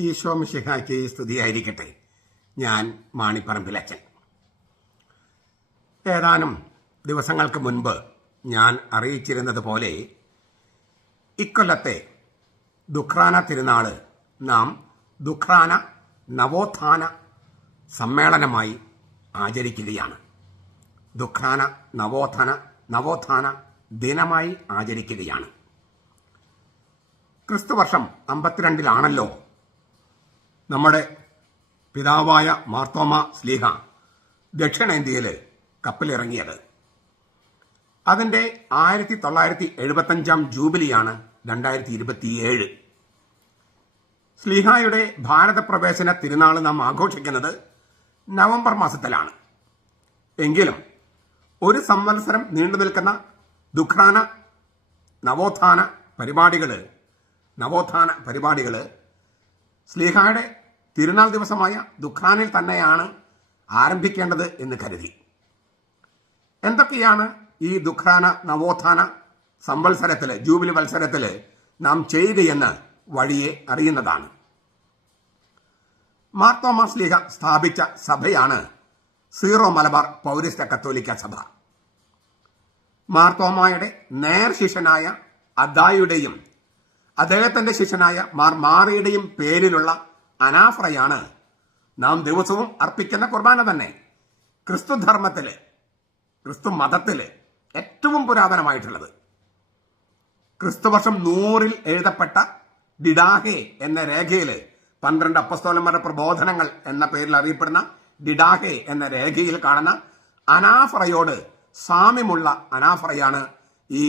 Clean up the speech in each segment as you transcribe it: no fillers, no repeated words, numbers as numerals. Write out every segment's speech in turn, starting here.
ഈശോ മിശിഹായ്ക്ക് സ്തുതിയായിരിക്കട്ടെ. ഞാൻ മാണിപ്പറമ്പിലച്ചൻ. ഏതാനും ദിവസങ്ങൾക്ക് മുൻപ് ഞാൻ അറിയിച്ചിരുന്നത് പോലെ ഇക്കൊല്ലത്തെ ദുഃഖ്രാന തിരുനാൾ നാം ദുഃഖ്രാന നവോത്ഥാന സമ്മേളനമായി ആചരിക്കുകയാണ്. ദുഃഖ്രാന നവോത്ഥാന ദിനമായി ആചരിക്കുകയാണ്. ക്രിസ്തുവർഷം 52 നമ്മുടെ പിതാവായ മാർത്തോമ ശ്ലീഹ ദക്ഷിണേന്ത്യയിൽ കപ്പലിറങ്ങിയത്. അതിൻ്റെ 1975 ജൂബിലിയാണ് 2027. ശ്ലീഹായുടെ ഭാരതപ്രവേശന തിരുനാൾ നാം ആഘോഷിക്കുന്നത് നവംബർ മാസത്തിലാണ്. എങ്കിലും ഒരു സംവത്സരം നീണ്ടു നിൽക്കുന്ന ദുഃഖ്രാന നവോത്ഥാന പരിപാടികൾ ശ്ലീഹായുടെ തിരുനാൾ ദിവസമായ ദുഃഖ്രാനിൽ തന്നെയാണ് ആരംഭിക്കേണ്ടത് എന്ന് കരുതി. എന്തൊക്കെയാണ് ഈ ദുഃഖ്രാന നവോത്ഥാന ജൂബിലി വത്സരത്തിൽ നാം ചെയ്യുകയെന്ന് വഴിയെ അറിയുന്നതാണ്. മാർത്തോമ ശ്ലീഹ സ്ഥാപിച്ച സഭയാണ് സീറോ മലബാർ പൗരസ്ത്യ കത്തോലിക്ക സഭ. മാർത്തോമായുടെ നേർ ശിഷ്യനായ അദ്ദായിയുടെയും അദ്ദേഹത്തിന്റെ ശിഷ്യനായ മാർ മാറിയുടെയും പേരിലുള്ള അനാഫ്രയാണ് നാം ദിവസവും അർപ്പിക്കുന്ന കുർബാന തന്നെ. ക്രിസ്തു മതത്തില് ഏറ്റവും പുരാതനമായിട്ടുള്ളത്. ക്രിസ്തുവർഷം 100 എഴുതപ്പെട്ട ഡിഡാഹെ എന്ന രേഖയിൽ 12 അപ്പസ്തോലന്മാരുടെ പ്രബോധനങ്ങൾ എന്ന പേരിൽ അറിയപ്പെടുന്ന ഡിഡാഹെ എന്ന രേഖയിൽ കാണുന്ന അനാഫ്രയോട് സാമ്യമുള്ള അനാഫ്രയാണ് ഈ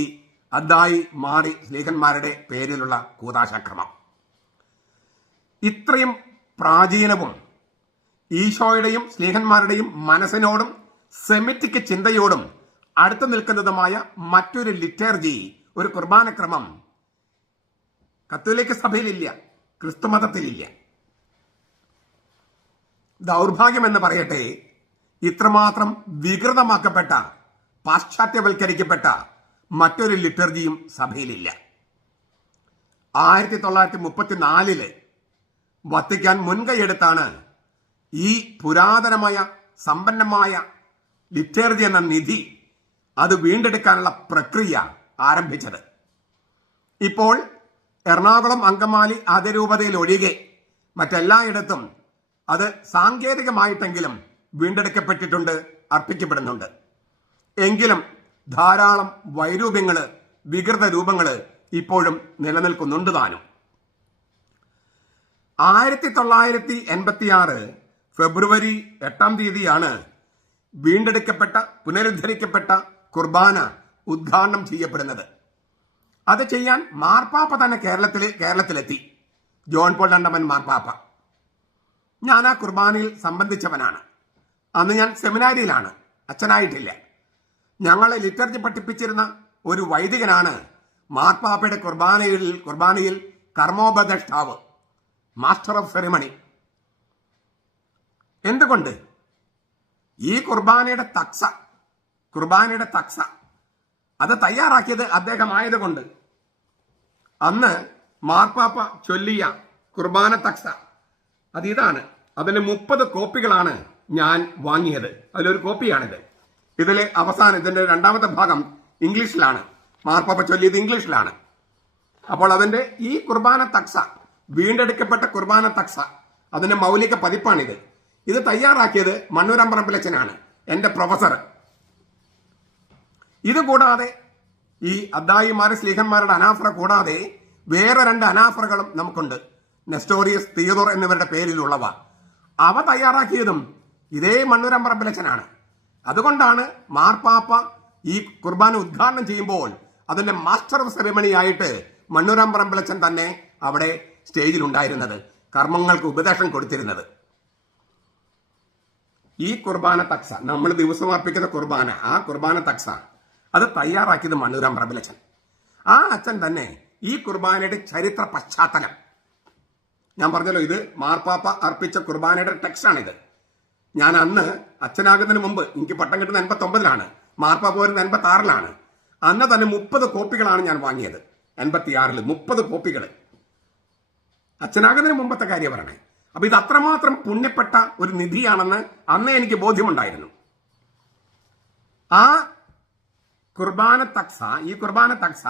അദ്ദായി മാറി ശ്ലീഹന്മാരുടെ പേരിലുള്ള കൂദാശക്രമം. ഇത്രയും പ്രാചീനവും ഈശോയുടെയും ശ്ലീഹന്മാരുടെയും മനസ്സിനോടും സെമിറ്റിക് ചിന്തയോടും അടുത്തു നിൽക്കുന്നതുമായ മറ്റൊരു ലിറ്റർജി, ഒരു കുർബാനക്രമം കത്തോലിക്ക സഭയിലില്ല, ക്രിസ്തുമതത്തിലില്ല. ദൗർഭാഗ്യമെന്ന് പറയട്ടെ, ഇത്രമാത്രം വികൃതമാക്കപ്പെട്ട, പാശ്ചാത്യവൽക്കരിക്കപ്പെട്ട മറ്റൊരു ലിറ്റർജിയും സഭയിലില്ല. 1934 വത്തിക്കാൻ മുൻകൈയെടുത്താണ് ഈ പുരാതനമായ സമ്പന്നമായ ലിറ്റർജി എന്ന നിധി അത് വീണ്ടെടുക്കാനുള്ള പ്രക്രിയ ആരംഭിച്ചത്. ഇപ്പോൾ എറണാകുളം അങ്കമാലി അതിരൂപതയിൽ ഒഴികെ മറ്റെല്ലായിടത്തും അത് സാങ്കേതികമായിട്ടെങ്കിലും വീണ്ടെടുക്കപ്പെട്ടിട്ടുണ്ട്, അർപ്പിക്കപ്പെടുന്നുണ്ട്. എങ്കിലും ധാരാളം വൈരൂപ്യങ്ങള്, വികൃത രൂപങ്ങള് ഇപ്പോഴും നിലനിൽക്കുന്നുണ്ട് താനും. 1986 ഫെബ്രുവരി 8 വീണ്ടെടുക്കപ്പെട്ട, പുനരുദ്ധരിക്കപ്പെട്ട കുർബാന ഉദ്ഘാടനം ചെയ്യപ്പെടുന്നത്. അത് ചെയ്യാൻ മാർപ്പാപ്പ തന്നെ കേരളത്തിലെത്തി. ജോൺ പോൾ 2 മാർപ്പാപ്പ. ഞാൻ ആ കുർബാനയിൽ സംബന്ധിച്ചവനാണ്. അന്ന് ഞാൻ സെമിനാരിയിലാണ്, അച്ഛനായിട്ടില്ല. ഞങ്ങളെ ലിറ്റർജി പഠിപ്പിച്ചിരുന്ന ഒരു വൈദികനാണ് മാർപ്പാപ്പയുടെ കുർബാനയിൽ കർമ്മോപദേഷ്ടാവ്, മാസ്റ്റർ ഓഫ് സെറിമണി. എന്തുകൊണ്ട്? ഈ കുർബാനയുടെ തക്സ അത് തയ്യാറാക്കിയത് അദ്ദേഹമായതുകൊണ്ട്. അന്ന് മാർപ്പാപ്പ ചൊല്ലിയ കുർബാന തക്സ അത് ഇതാണ്. അതിന് 30 കോപ്പികളാണ് ഞാൻ വാങ്ങിയത്. അതിലൊരു കോപ്പിയാണിത്. ഇതിലെ ഇതിന്റെ 2ാമത്തെ ഭാഗം ഇംഗ്ലീഷിലാണ്. മാർപ്പാപ്പ ചൊല്ലിയത് ഇംഗ്ലീഷിലാണ്. അപ്പോൾ അതിന്റെ ഈ കുർബാന തക്സ, വീണ്ടെടുക്കപ്പെട്ട കുർബാന തക്സ, അതിന്റെ മൗലിക പതിപ്പാണിത്. ഇത് തയ്യാറാക്കിയത് മണ്ണൂരമ്പറമ്പിലച്ചനാണ്, എന്റെ പ്രൊഫസർ. ഇത് കൂടാതെ ഈ അദ്ദായിമാരെ ശ്ലീഹന്മാരുടെ അനാഫ്ര കൂടാതെ വേറെ 2 അനാഫ്രകളും നമുക്കുണ്ട്, നെസ്റ്റോറിയസ്, തിയതോർ എന്നിവരുടെ പേരിലുള്ളവ. അവ തയ്യാറാക്കിയതും ഇതേ മണ്ണൂരമ്പറമ്പിലച്ചനാണ്. അതുകൊണ്ടാണ് മാർപ്പാപ്പ ഈ കുർബാന ഉദ്ഘാടനം ചെയ്യുമ്പോൾ അതിന്റെ മാസ്റ്റർ ഓഫ് സെറിമണി ആയിട്ട് മണ്ണൂരമ്പറമ്പിലച്ചൻ തന്നെ അവിടെ സ്റ്റേജിൽ ഉണ്ടായിരുന്നത്, കർമ്മങ്ങൾക്ക് ഉപദേശം കൊടുത്തിരുന്നത്. ഈ കുർബാന തക്സ, നമ്മൾ ദിവസം അർപ്പിക്കുന്ന കുർബാന, ആ കുർബാന തക്സ അത് തയ്യാറാക്കിയത് മണ്ണൂരമ്പറമ്പിലച്ചൻ. ആ അച്ഛൻ തന്നെ ഈ കുർബാനയുടെ ചരിത്ര പശ്ചാത്തലം, ഞാൻ പറഞ്ഞല്ലോ, ഇത് മാർപ്പാപ്പ അർപ്പിച്ച കുർബാനയുടെ ടെക്സ്റ്റാണിത്. ഞാൻ അന്ന് അച്ഛനാകുന്നതിന് മുമ്പ്, എനിക്ക് പട്ടം കിട്ടുന്ന 89 മാർപ്പാപ്പ വരുന്ന 86 അന്ന് തന്നെ 30 കോപ്പികളാണ് ഞാൻ വാങ്ങിയത്. 86 30 കോപ്പികൾ. അച്ഛനാകുന്നതിന് മുമ്പത്തെ കാര്യം പറയണേ. അപ്പൊ ഇത് അത്രമാത്രം പുണ്യപ്പെട്ട ഒരു നിധിയാണെന്ന് അന്നേ എനിക്ക് ബോധ്യമുണ്ടായിരുന്നു. ആ കുർബാന തക്സ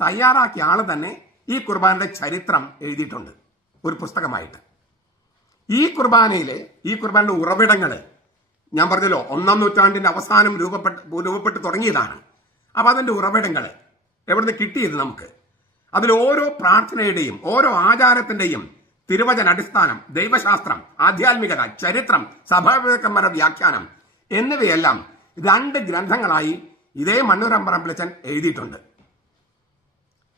തയ്യാറാക്കിയ ആള് തന്നെ ഈ കുർബാനയുടെ ചരിത്രം എഴുതിയിട്ടുണ്ട് ഒരു പുസ്തകമായിട്ട്. ഈ കുർബാനയുടെ ഉറവിടങ്ങള് ഞാൻ പറഞ്ഞല്ലോ 1-ാം നൂറ്റാണ്ടിന്റെ അവസാനം രൂപപ്പെട്ട് തുടങ്ങിയതാണ്. അപ്പൊ അതിന്റെ ഉറവിടങ്ങള് എവിടുന്ന് കിട്ടിയത് നമുക്ക്, അതിൽ ഓരോ പ്രാർത്ഥനയുടെയും ഓരോ ആചാരത്തിന്റെയും തിരുവചന അടിസ്ഥാനം, ദൈവശാസ്ത്രം, ആധ്യാത്മികത, ചരിത്രം, സഭാപിതാക്കന്മാരുടെ വ്യാഖ്യാനം എന്നിവയെല്ലാം 2 ഗ്രന്ഥങ്ങളായി ഇതേ മണ്ണൂരമ്പറമ്പിലച്ചൻ എഴുതിയിട്ടുണ്ട്.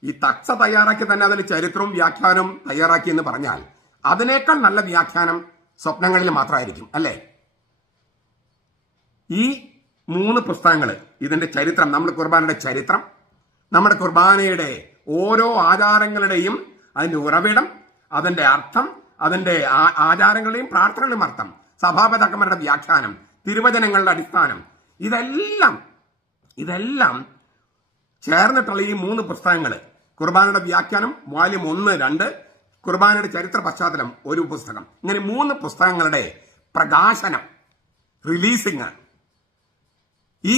ഈ തക്സ തയ്യാറാക്കി തന്നെ അതിൽ ചരിത്രവും വ്യാഖ്യാനവും തയ്യാറാക്കി എന്ന് പറഞ്ഞാൽ അതിനേക്കാൾ നല്ല വ്യാഖ്യാനം സ്വപ്നങ്ങളിൽ മാത്രമായിരിക്കും, അല്ലേ? ഈ 3 പുസ്തകങ്ങൾ, ഇതിന്റെ ചരിത്രം, നമ്മുടെ കുർബാനയുടെ ചരിത്രം, നമ്മുടെ കുർബാനയുടെ ഓരോ ആചാരങ്ങളുടെയും അതിന്റെ ഉറവിടം, അതിന്റെ അർത്ഥം, അതിന്റെ ആചാരങ്ങളുടെയും പ്രാർത്ഥനകളുടെയും അർത്ഥം, സഭാപിതാക്കന്മാരുടെ വ്യാഖ്യാനം, തിരുവചനങ്ങളുടെ അടിസ്ഥാനം, ഇതെല്ലാം ചേർന്നിട്ടുള്ള ഈ 3 പുസ്തകങ്ങൾ, കുർബാനയുടെ വ്യാഖ്യാനം വാല്യം 1, 2, കുർബാനയുടെ ചരിത്ര പശ്ചാത്തലം 1 പുസ്തകം, ഇങ്ങനെ 3 പുസ്തകങ്ങളുടെ പ്രകാശനം, റിലീസിങ് ഈ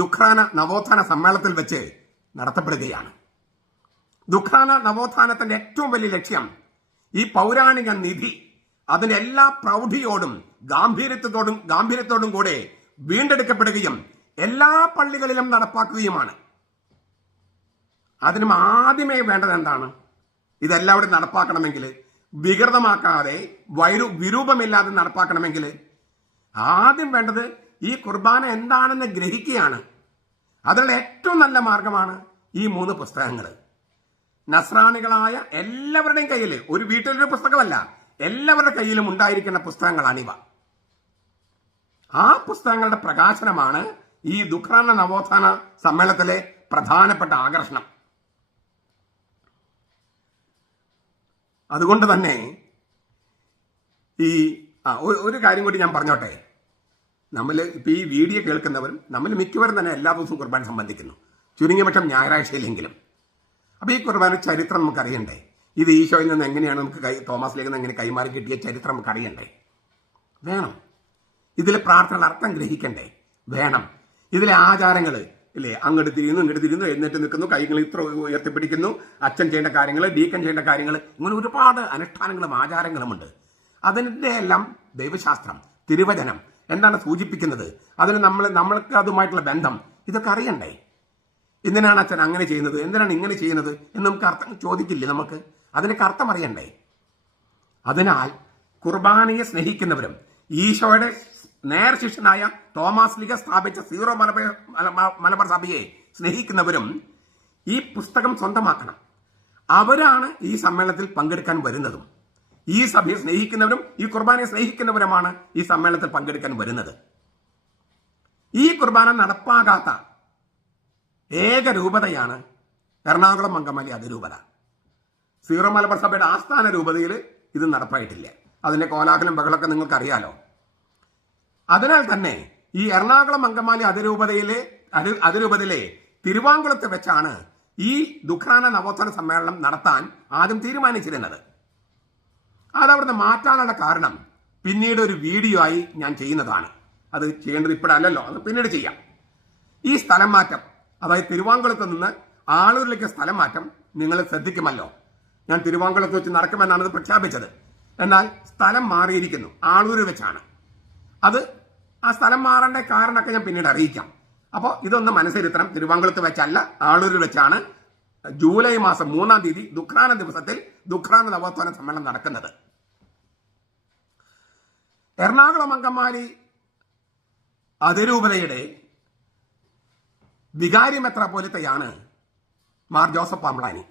ദുഃഖാന നവോത്ഥാന സമ്മേളനത്തിൽ വെച്ച് നടത്തപ്പെടുകയാണ്. ദുഃഖാന നവോത്ഥാനത്തിന്റെ ഏറ്റവും വലിയ ലക്ഷ്യം ഈ പൗരാണിക നിധി അതിന്റെ എല്ലാ പ്രൗഢിയോടും ഗാംഭീര്യത്തോടും കൂടെ വീണ്ടെടുക്കപ്പെടുകയും എല്ലാ പള്ളികളിലും നടപ്പാക്കുകയുമാണ്. അതിനും ആദ്യമേ വേണ്ടത് എന്താണ്? ഇതെല്ലാവരും നടപ്പാക്കണമെങ്കിൽ, വികൃതമാക്കാതെ വിരൂപമില്ലാതെ നടപ്പാക്കണമെങ്കിൽ ആദ്യം വേണ്ടത് ഈ കുർബാന എന്താണെന്ന് ഗ്രഹിക്കുകയാണ്. അതിനുള്ള ഏറ്റവും നല്ല മാർഗമാണ് ഈ 3 പുസ്തകങ്ങൾ. നസ്രാണികളായ എല്ലാവരുടെയും കയ്യിൽ, ഒരു വീട്ടിലൊരു പുസ്തകമല്ല, എല്ലാവരുടെ കയ്യിലും ഉണ്ടായിരിക്കുന്ന പുസ്തകങ്ങളാണിവ. ആ പുസ്തകങ്ങളുടെ പ്രകാശനമാണ് ഈ ദുഃഖാന നവോത്ഥാന സമ്മേളനത്തിലെ പ്രധാനപ്പെട്ട ആകർഷണം. അതുകൊണ്ട് തന്നെ ഒരു കാര്യം കൂടി ഞാൻ പറഞ്ഞോട്ടെ. നമ്മൾ ഇപ്പൊ ഈ വീഡിയോ കേൾക്കുന്നവരും നമ്മൾ മിക്കവരും തന്നെ എല്ലാ ദിവസവും കുർബാന സംബന്ധിക്കുന്നു, ചുരുങ്ങിയ പക്ഷം ഞായറാഴ്ചയിലെങ്കിലും. അപ്പൊ ഈ കുർബാന ചരിത്രം നമുക്ക് അറിയണ്ടേ? ഇത് ഈശോയിൽ നിന്ന് എങ്ങനെയാണ് നമുക്ക് തോമസ് ലീഗിൽ നിന്ന് എങ്ങനെ കൈമാറി കിട്ടിയ ചരിത്രം നമുക്ക് അറിയണ്ടേ? വേണം. ഇതിലെ പ്രാർത്ഥനകൾ അർത്ഥം ഗ്രഹിക്കണ്ടേ? വേണം. ഇതിലെ ആചാരങ്ങൾ ഇല്ലേ, അങ്ങോട്ട് തിരിയുന്നു, എഴുന്നേറ്റ് നിൽക്കുന്നു, കൈകൾ ഇത്ര ഉയർത്തിപ്പിടിക്കുന്നു, അച്ഛൻ ചെയ്യേണ്ട കാര്യങ്ങൾ, ഡീക്കൻ ചെയ്യേണ്ട കാര്യങ്ങൾ, ഇങ്ങനെ ഒരുപാട് അനുഷ്ഠാനങ്ങളും ആചാരങ്ങളുമുണ്ട്. അതിൻ്റെ എല്ലാം ദൈവശാസ്ത്രം, തിരുവചനം എന്താണ് സൂചിപ്പിക്കുന്നത്, അതിന് നമ്മൾക്ക് അതുമായിട്ടുള്ള ബന്ധം, ഇതൊക്കെ അറിയണ്ടേ? എന്തിനാണ് അച്ഛൻ അങ്ങനെ ചെയ്യുന്നത്, എന്തിനാണ് ഇങ്ങനെ ചെയ്യുന്നത് എന്ന് നമുക്ക് അർത്ഥം ചോദിക്കില്ലേ? നമുക്ക് അതിനൊക്കെ അർത്ഥം അറിയണ്ടേ? അതിനാൽ കുർബാനയെ സ്നേഹിക്കുന്നവരും ഈശോയുടെ നേർ ശിഷ്യനായ തോമസ് ലീഗ സ്ഥാപിച്ച സീറോ മലബാർ സഭയെ സ്നേഹിക്കുന്നവരും ഈ പുസ്തകം സ്വന്തമാക്കണം. അവരാണ് ഈ സമ്മേളനത്തിൽ പങ്കെടുക്കാൻ വരുന്നതും. ഈ സഭയെ സ്നേഹിക്കുന്നവരും ഈ കുർബാനയെ സ്നേഹിക്കുന്നവരുമാണ് ഈ സമ്മേളനത്തിൽ പങ്കെടുക്കാൻ വരുന്നത്. ഈ കുർബാന നടപ്പാകാത്ത ഏക രൂപതയാണ് എറണാകുളം അങ്കമാലി അതിരൂപത. സീറോ മലബാർ സഭയുടെ ആസ്ഥാന രൂപതയിൽ ഇത് നടപ്പായിട്ടില്ല. അതിന്റെ കോലാഹലം ബഹളമൊക്കെ നിങ്ങൾക്ക് അറിയാലോ. അതിനാൽ തന്നെ ഈ എറണാകുളം അങ്കമാലി അതിരൂപതയിലെ തിരുവാങ്കുളത്ത് വെച്ചാണ് ഈ ദുഃഖാന നവോത്ഥാന സമ്മേളനം നടത്താൻ ആദ്യം തീരുമാനിച്ചിരുന്നത്. അതവിടുന്ന് മാറ്റാനുള്ള കാരണം പിന്നീട് ഒരു വീഡിയോ ആയി ഞാൻ ചെയ്യുന്നതാണ്. അത് ചെയ്യേണ്ടത് ഇപ്പോഴല്ലല്ലോ, അത് പിന്നീട് ചെയ്യാം. ഈ സ്ഥലം മാറ്റം, അതായത് തിരുവാങ്കുളത്ത് നിന്ന് ആളൂരിലേക്ക് സ്ഥലം മാറ്റം നിങ്ങൾ ശ്രദ്ധിക്കുമല്ലോ. ഞാൻ തിരുവാങ്കുളത്ത് വെച്ച് നടക്കുമെന്നാണ് ഇത് പ്രഖ്യാപിച്ചത്. എന്നാൽ സ്ഥലം മാറിയിരിക്കുന്നു, ആളൂരിൽ വെച്ചാണ്. ആ സ്ഥലം മാറേണ്ട കാരണമൊക്കെ ഞാൻ പിന്നീട് അറിയിക്കാം. അപ്പോൾ ഇതൊന്ന് മനസ്സിരുത്തണം. തിരുവാങ്കുളത്ത് വെച്ചല്ല, ആളൂരിൽ വെച്ചാണ് ജൂലൈ മാസം 3-ാം തീയതി ദുഃഖാന ദിവസത്തിൽ ദുഃഖാന നവോത്ഥാന സമ്മേളനം നടക്കുന്നത്. എറണാകുളം അങ്കമാലി അതിരൂപതയുടെ വികാരി മെത്രാപ്പോലിത്തയാണ് മാർ ജോസഫ് പാമ്പ്ളാനി.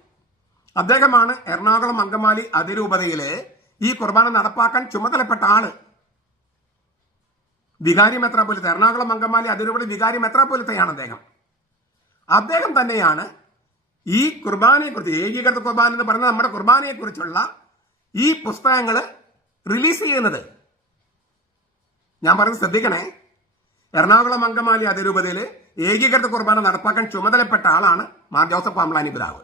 അദ്ദേഹമാണ് എറണാകുളം അങ്കമാലി അതിരൂപതയിലെ ഈ കുർബാന നടപ്പാക്കാൻ ചുമതലപ്പെട്ട ആള്. വികാരി മെത്രാപ്പോലിത്ത, എറണാകുളം അങ്കമാലി അതിരൂപത വികാരി മെത്രാപ്പോലിത്തയാണ് അദ്ദേഹം തന്നെയാണ് ഈ കുർബാനയെക്കുറിച്ച്, ഏകീകൃത കുർബാന എന്ന് പറയുന്ന നമ്മുടെ കുർബാനയെക്കുറിച്ചുള്ള ഈ പുസ്തകങ്ങൾ റിലീസ് ചെയ്യുന്നത്. ഞാൻ പറയുന്നത് ശ്രദ്ധിക്കണേ. എറണാകുളം അങ്കമാലി അതിരൂപതയിൽ ഏകീകൃത കുർബാന നടപ്പാക്കാൻ ചുമതലപ്പെട്ട ആളാണ് മാർ ജോസഫ് പാമ്പ്ളാനി പിതാവ്.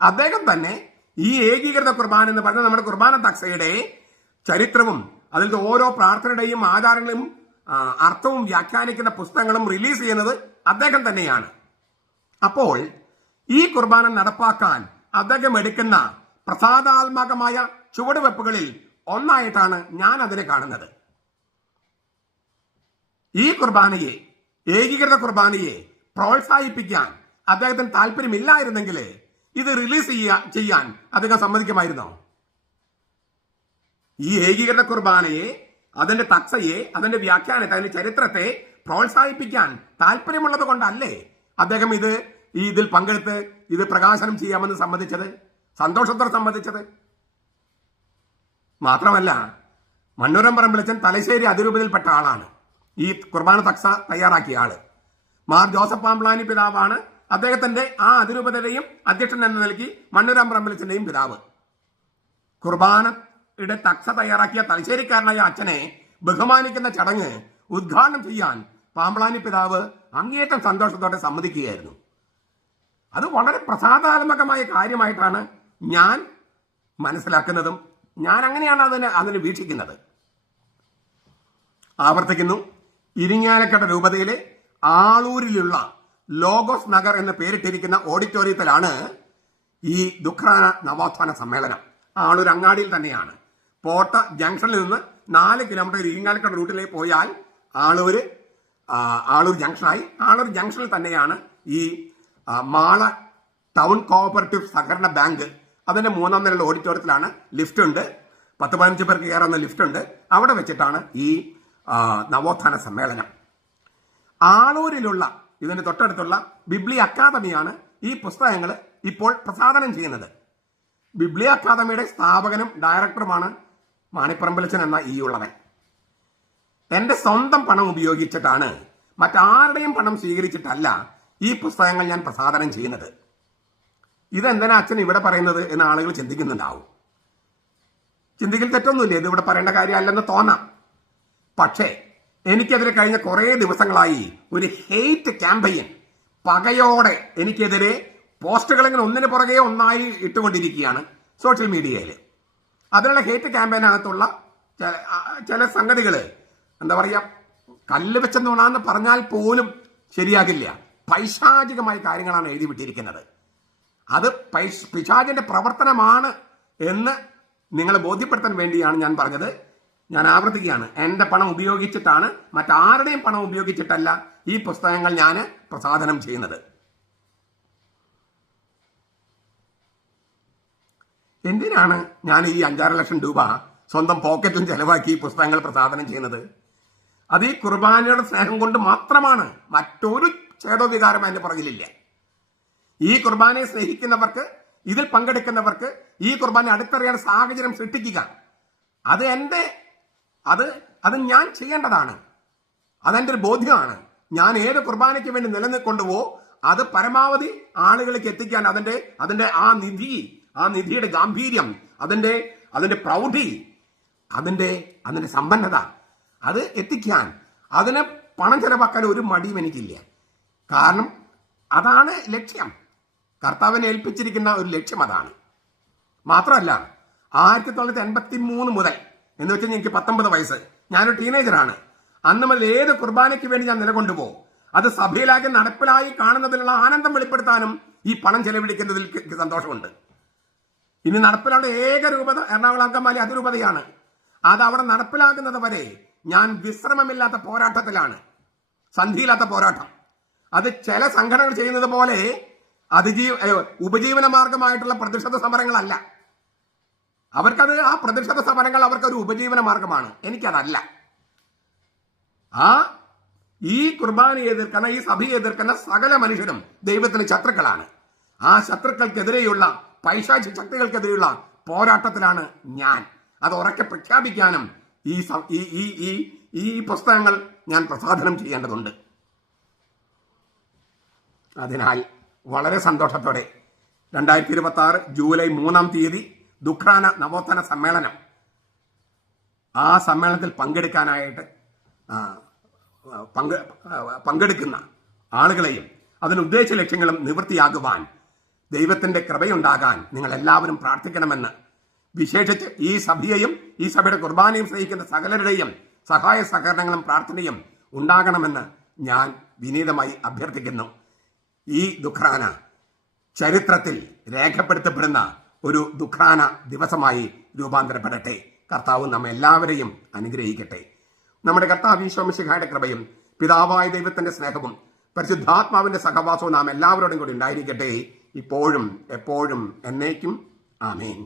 അദ്ദേഹം തന്നെ ഈ ഏകീകൃത കുർബാന എന്ന് പറഞ്ഞ നമ്മുടെ കുർബാന തക്സയുടെ ചരിത്രവും അതിലത്തെ ഓരോ പ്രാർത്ഥനയുടെയും ആചാരങ്ങളും അർത്ഥവും വ്യാഖ്യാനിക്കുന്ന പുസ്തകങ്ങളും റിലീസ് ചെയ്യുന്നത് അദ്ദേഹം തന്നെയാണ്. അപ്പോൾ ഈ കുർബാന നടപ്പാക്കാൻ അദ്ദേഹം എടുക്കുന്ന പ്രസാദാത്മകമായ ചുവടുവെപ്പുകളിൽ ഒന്നായിട്ടാണ് ഞാൻ അതിനെ കാണുന്നത്. ഈ കുർബാനയെ, ഏകീകൃത കുർബാനയെ പ്രോത്സാഹിപ്പിക്കാൻ അദ്ദേഹത്തിന് താല്പര്യമില്ലായിരുന്നെങ്കിൽ ഇത് റിലീസ് ചെയ്യാൻ അദ്ദേഹം സമ്മതിക്കുമായിരുന്നോ? ഈ ഏകീകൃത കുർബാനയെ, അതിന്റെ തക്സയെ, അതിന്റെ വ്യാഖ്യാനത്തെ, അതിന്റെ ചരിത്രത്തെ പ്രോത്സാഹിപ്പിക്കാൻ താല്പര്യമുള്ളത് കൊണ്ടല്ലേ അദ്ദേഹം ഇതിൽ പങ്കെടുത്ത് ഇത് പ്രകാശനം ചെയ്യാമെന്ന് സമ്മതിച്ചത്, സന്തോഷത്തോടെ സമ്മതിച്ചത്? മാത്രമല്ല, മണ്ണൂരം പറമ്പിലച്ചൻ തലശ്ശേരി അതിരൂപതയിൽപ്പെട്ട ആളാണ്. ഈ കുർബാന തക്സ തയ്യാറാക്കിയ ആള് മാർ ജോസഫ് പാംപ്ലാനി പിതാവാണ്. അദ്ദേഹത്തിന്റെ ആ അതിരൂപതയുടെയും അധ്യക്ഷൻ എന്ന നിലയ്ക്ക് മണ്ണൂരം പറമ്പിലച്ചന്റെയും പിതാവ്. കുർബാനയുടെ തക്സ തയ്യാറാക്കിയ തലശ്ശേരിക്കാരനായ അച്ഛനെ ബഹുമാനിക്കുന്ന ചടങ്ങ് ഉദ്ഘാടനം ചെയ്യാൻ പാംപ്ലാനി പിതാവ് അങ്ങേയറ്റം സന്തോഷത്തോടെ സമ്മതിക്കുകയായിരുന്നു. അത് വളരെ പ്രസാദാത്മകമായ കാര്യമായിട്ടാണ് ഞാൻ മനസ്സിലാക്കുന്നതും ഞാൻ അങ്ങനെയാണ് അതിനെ വീക്ഷിക്കുന്നത്. ആവർത്തിക്കുന്നു, ഇരിങ്ങാലക്കുട രൂപതയിലെ ആളൂരിലുള്ള ലോഗോസ് നഗർ എന്ന് പേരിട്ടിരിക്കുന്ന ഓഡിറ്റോറിയത്തിലാണ് ഈ ദുഃഖാന നവോത്ഥാന സമ്മേളനം. ആളൂർ അങ്ങാടിയിൽ തന്നെയാണ്. പോട്ട ജംഗ്ഷനിൽ നിന്ന് 4 കിലോമീറ്റർ ഇരിങ്ങാലക്കുട റൂട്ടിലേക്ക് പോയാൽ ആളൂർ ജംഗ്ഷനായി. ആളൂർ ജംഗ്ഷനിൽ തന്നെയാണ് ഈ മാള ടൗൺ കോഓപ്പറേറ്റീവ് സഹകരണ ബാങ്ക്. അതിന്റെ 3ാം നിലയുടെ ഓഡിറ്റോറിയത്തിലാണ്. ലിഫ്റ്റ് ഉണ്ട്, 10-15 പേർക്ക് കയറുന്ന ലിഫ്റ്റ് ഉണ്ട്. അവിടെ വെച്ചിട്ടാണ് ഈ നവോത്ഥാന സമ്മേളനം. ആളൂരിലുള്ള ഇതിന് തൊട്ടടുത്തുള്ള ബിബ്ലി അക്കാദമിയാണ് ഈ പുസ്തകങ്ങൾ ഇപ്പോൾ പ്രസാദനം ചെയ്യുന്നത്. ബിബ്ലി അക്കാദമിയുടെ സ്ഥാപകനും ഡയറക്ടറുമാണ് മാണിപ്പറമ്പിലച്ചൻ എന്ന ഈ ഉള്ളവൻ. എന്റെ സ്വന്തം പണം ഉപയോഗിച്ചിട്ടാണ്, മറ്റാരുടെയും പണം സ്വീകരിച്ചിട്ടല്ല ഈ പുസ്തകങ്ങൾ ഞാൻ പ്രസാദനം ചെയ്യുന്നത്. ഇതെന്തിനാ അച്ഛൻ ഇവിടെ പറയുന്നത് എന്ന് ആളുകൾ ചിന്തിക്കുന്നുണ്ടാവും. ചിന്തിക്കൽ തെറ്റൊന്നുമില്ല, ഇത് ഇവിടെ പറയേണ്ട കാര്യമല്ലെന്ന് തോന്നാം. പക്ഷേ എനിക്കെതിരെ കഴിഞ്ഞ കുറേ ദിവസങ്ങളായി ഒരു ഹെയ്റ്റ് ക്യാമ്പയിൻ പകയോടെ എനിക്കെതിരെ പോസ്റ്റുകൾ ഇങ്ങനെ ഒന്നിന് പുറകെ ഒന്നായി ഇട്ടുകൊണ്ടിരിക്കുകയാണ് സോഷ്യൽ മീഡിയയിൽ. അതിനുള്ള ഹെയ്റ്റ് ക്യാമ്പയിനകത്തുള്ള ചില സംഗതികൾ എന്താ പറയുക, കല്ല് വെച്ചെന്നുണാന്ന് പറഞ്ഞാൽ പോലും ശരിയാകില്ല. പൈശാചികമായ കാര്യങ്ങളാണ് എഴുതി വിട്ടിരിക്കുന്നത്. അത് പിശാചിന്റെ പ്രവർത്തനമാണ് എന്ന് നിങ്ങളെ ബോധ്യപ്പെടുത്താൻ വേണ്ടിയാണ് ഞാൻ പറഞ്ഞത്. ഞാൻ ആവർത്തിക്കുകയാണ്, എന്റെ പണം ഉപയോഗിച്ചിട്ടാണ്, മറ്റാരുടെയും പണം ഉപയോഗിച്ചിട്ടല്ല ഈ പുസ്തകങ്ങൾ ഞാൻ പ്രസാദനം ചെയ്യുന്നത്. എന്തിനാണ് ഞാൻ ഈ 5-6 ലക്ഷം രൂപ സ്വന്തം പോക്കറ്റിൽ ചെലവാക്കി ഈ പുസ്തകങ്ങൾ പ്രസാദനം ചെയ്യുന്നത്? അത് ഈ കുർബാനയുടെ സ്നേഹം കൊണ്ട് മാത്രമാണ്. മറ്റൊരു ഛേദോവികാരം അതിന്റെ പുറകിലില്ല. ഈ കുർബാനയെ സ്നേഹിക്കുന്നവർക്ക്, ഇതിൽ പങ്കെടുക്കുന്നവർക്ക് ഈ കുർബാന അടുത്തറിയാൻ സാഹചര്യം സൃഷ്ടിക്കുക, അത് ഞാൻ ചെയ്യേണ്ടതാണ്. അതെന്റെ ഒരു ബോധ്യമാണ്. ഞാൻ ഏത് കുർബാനയ്ക്ക് വേണ്ടി നിലനിൽക്കൊണ്ടുവോ അത് പരമാവധി ആളുകളിലേക്ക് എത്തിക്കാൻ, അതിന്റെ ആ നിധിയുടെ ഗാംഭീര്യം, അതിന്റെ പ്രൗഢി, അതിന്റെ സമ്പന്നത അത് എത്തിക്കാൻ, അതിന് പണം ചെലവാക്കാൻ ഒരു മടിയും എനിക്കില്ല. കാരണം അതാണ് ലക്ഷ്യം. കർത്താവിനെ ഏൽപ്പിച്ചിരിക്കുന്ന ഒരു ലക്ഷ്യം അതാണ്. മാത്രമല്ല, 1983 മുതൽ എന്ന് വെച്ചാൽ എനിക്ക് 19 വയസ്സ്, ഞാനൊരു ടീനേജറാണ്. അന്ന് മുതൽ ഏത് കുർബാനയ്ക്ക് വേണ്ടി ഞാൻ നിലകൊണ്ടുപോകും അത് സഭയിലാകെ നടപ്പിലായി കാണുന്നതിലുള്ള ആനന്ദം വെളിപ്പെടുത്താനും ഈ പണം ചെലവഴിക്കുന്നതിൽ സന്തോഷമുണ്ട്. ഇനി നടപ്പിലാവുന്ന ഏക രൂപത എറണാകുളം അങ്കമാലി അതിരൂപതയാണ്. അത് അവിടെ നടപ്പിലാക്കുന്നത് വരെ ഞാൻ വിശ്രമമില്ലാത്ത പോരാട്ടത്തിലാണ്, സന്ധിയില്ലാത്ത പോരാട്ടം. അത് ചില സംഘടനകൾ ചെയ്യുന്നത് പോലെ ഉപജീവന മാർഗമായിട്ടുള്ള പ്രതിഷേധ സമരങ്ങളല്ല. ആ പ്രതിഷേധ സമരങ്ങൾ അവർക്കൊരു ഉപജീവന മാർഗമാണ്. എനിക്കതല്ല. ഈ കുർബാനയെ എതിർക്കുന്ന, ഈ സഭയെ എതിർക്കുന്ന സകല മനുഷ്യരും ദൈവത്തിന് ശത്രുക്കളാണ്. ആ ശത്രുക്കൾക്കെതിരെയുള്ള, പൈശാചിക ശക്തികൾക്കെതിരെയുള്ള പോരാട്ടത്തിലാണ് ഞാൻ. അത് ഉറക്കെ പ്രഖ്യാപിക്കാനും ഈ പുസ്തകങ്ങൾ ഞാൻ പ്രസാദനം ചെയ്യേണ്ടതുണ്ട്. അതിനാൽ വളരെ സന്തോഷത്തോടെ 2026 ജൂലൈ 3-ാം തീയതി ദുഃഖാന നവോത്ഥാന സമ്മേളനം, ആ സമ്മേളനത്തിൽ പങ്കെടുക്കാനായിട്ട് പങ്കെടുക്കുന്ന ആളുകളെയും അതിന് ഉദ്ദേശ ലക്ഷ്യങ്ങളും നിവൃത്തിയാകുവാൻ ദൈവത്തിന്റെ കൃപയുണ്ടാകാൻ നിങ്ങൾ എല്ലാവരും പ്രാർത്ഥിക്കണമെന്ന്, വിശേഷിച്ച് ഈ സഭയെയും ഈ സഭയുടെ കുർബാനയും സ്നേഹിക്കുന്ന സകലരുടെയും സഹായ സഹകരണങ്ങളും പ്രാർത്ഥനയും ഉണ്ടാകണമെന്ന് ഞാൻ വിനീതമായി അഭ്യർത്ഥിക്കുന്നു. ഈ ദുഃഖാന ചരിത്രത്തിൽ രേഖപ്പെടുത്തപ്പെടുന്ന ഒരു ദുഃഖാന ദിവസമായി രൂപാന്തരപ്പെടട്ടെ. കർത്താവ് നമ്മെ എല്ലാവരെയും അനുഗ്രഹിക്കട്ടെ. നമ്മുടെ കർത്താവ് ഈശോ മിശിഹായുടെ കൃപയും പിതാവായ ദൈവത്തിന്റെ സ്നേഹവും പരിശുദ്ധാത്മാവിന്റെ സഹവാസവും നാം എല്ലാവരോടും കൂടി ഉണ്ടായിരിക്കട്ടെ, ഇപ്പോഴും എപ്പോഴും എന്നേക്കും. ആമേൻ.